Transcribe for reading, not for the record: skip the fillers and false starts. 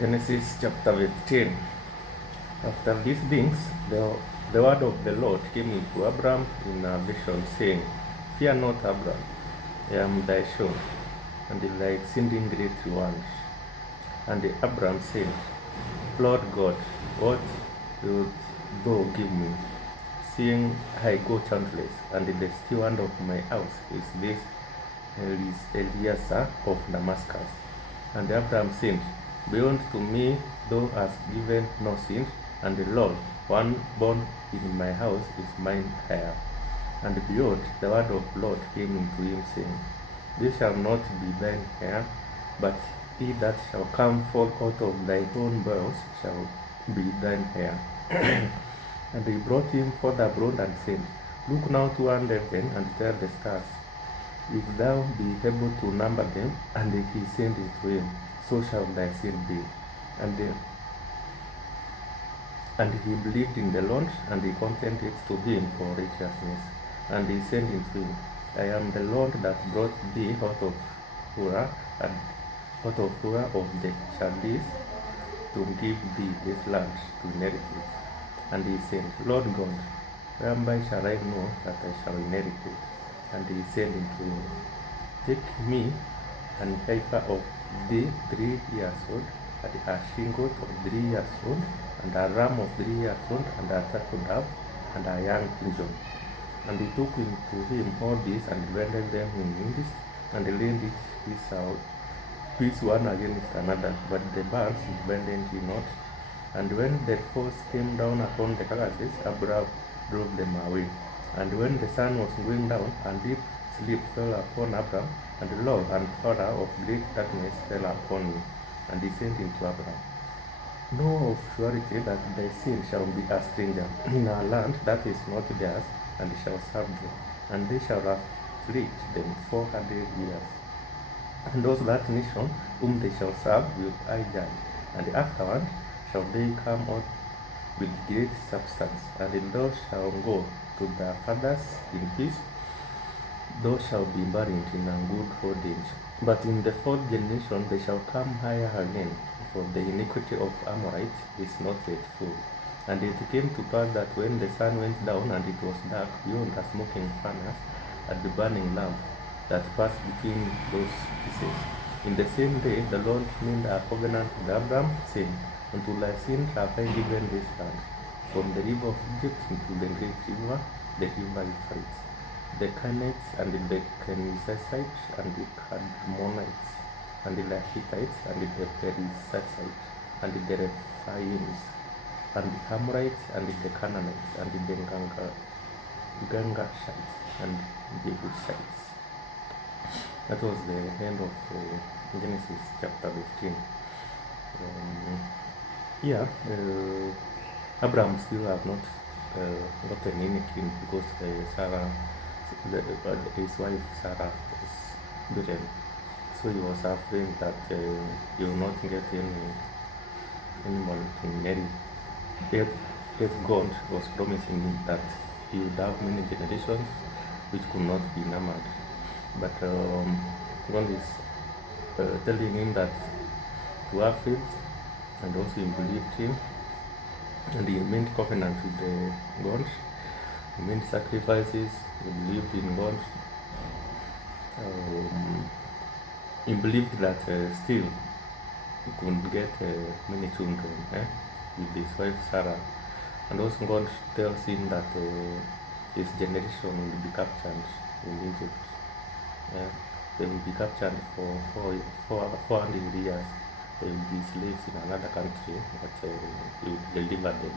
Genesis chapter 15. After these things, the word of the Lord came into Abram in a vision, saying, Fear not, Abram, I am thy shield, and thy exceeding great reward. And Abram said, Lord God, what wilt thou give me, seeing I go childless, and the steward of my house is this Eliezer of Damascus? And Abram said, Beyond to me thou hast given no sin, and the Lord, one born in my house, is mine heir. And behold, the word of the Lord came into him, saying, This shall not be thine heir, but he that shall come forth out of thy own bowels shall be thine heir. And he brought him forth abroad and said, Look now toward heaven and tell the stars, if thou be able to number them. And he said unto him, So shall thy seed be. And he believed in the Lord, and he counted it to him for righteousness. And he said unto him, I am the Lord that brought thee out of Ur of the Chaldees, to give thee this land to inherit it. And he said, Lord God, whereby shall I know that I shall inherit it? And he said unto him, Take me an heifer of thee 3 years old, and a she-goat of 3 years old, and a ram of 3 years old, and a turtle dove, and a young pigeon. And he took to him all these, and divided them in midst, and laid each piece one against another, but the birds divided he not. And when the foes came down upon the carcasses, Abram drove them away. And when the sun was going down, a deep sleep fell upon Abram, and lo, and horror of great darkness fell upon him. And he said unto Abram, Know of surety that thy seed shall be a stranger in a land that is not theirs, and shall serve them, and they shall afflict them 400 years. And those that nation whom they shall serve will I judge, and afterward shall they come out with great substance, and thou shalt go to their fathers in peace. Thou shalt be buried in a good old age. But in the 4th generation they shall come higher again, for the iniquity of Amorites is not yet full. And it came to pass that when the sun went down and it was dark, beyond a smoking furnace, at the burning lamp that passed between those pieces, in the same day the Lord made a covenant with Abram, saying, Unto thy seed have I given this land, from the river of Egypt into the great river, the river Euphrates, the Canaanites, and the Kenizzites, and the Kadmonites, and the Hittites, and the Perizzites, and the Rephaims, and the Amorites, and the Canaanites, and the Girgashites, and the Jebusites. That was the end of Genesis chapter 15. Abraham still have not gotten anything, because Sarah, his wife Sarah, was barren. So he was afraid that he will not get anyone to marry. Yet God was promising him that he would have many generations which could not be numbered. But God is telling him that to have faith, and also he believed him, and he made covenant with God. He made sacrifices. He believed in God. He believed that still he could get many children with his wife Sarah. And also God tells him that his generation will be captured in Egypt. They will be captured for 400 years. They will be slaves in another country, but he will deliver them.